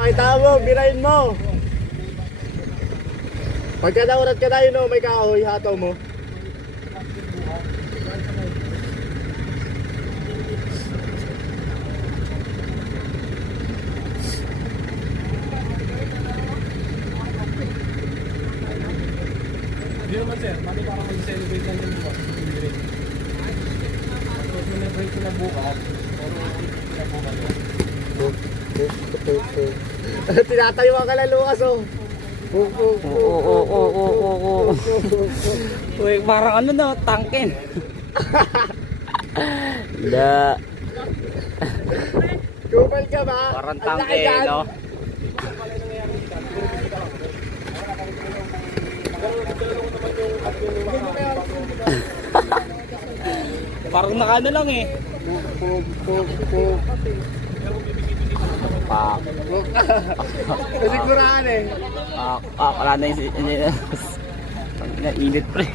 Pakita mo, birahin mo. Pagka naurat ka tayo, no, may kahoy, hataw mo. Hindi naman sir, mali para mag-celebrate lang yung bukas. Tapos celebrate ko na bukas, pero pinabukas ko. Tinatayo ka na, Lucas, oh. Oo. Uy, parang ano na, tangkin. Da. Kupal ka ba? Parang Ang tangke, laki yan. no? Parang nakano lang eh. Pak. Nasigurahan eh. Wala na yung init pre.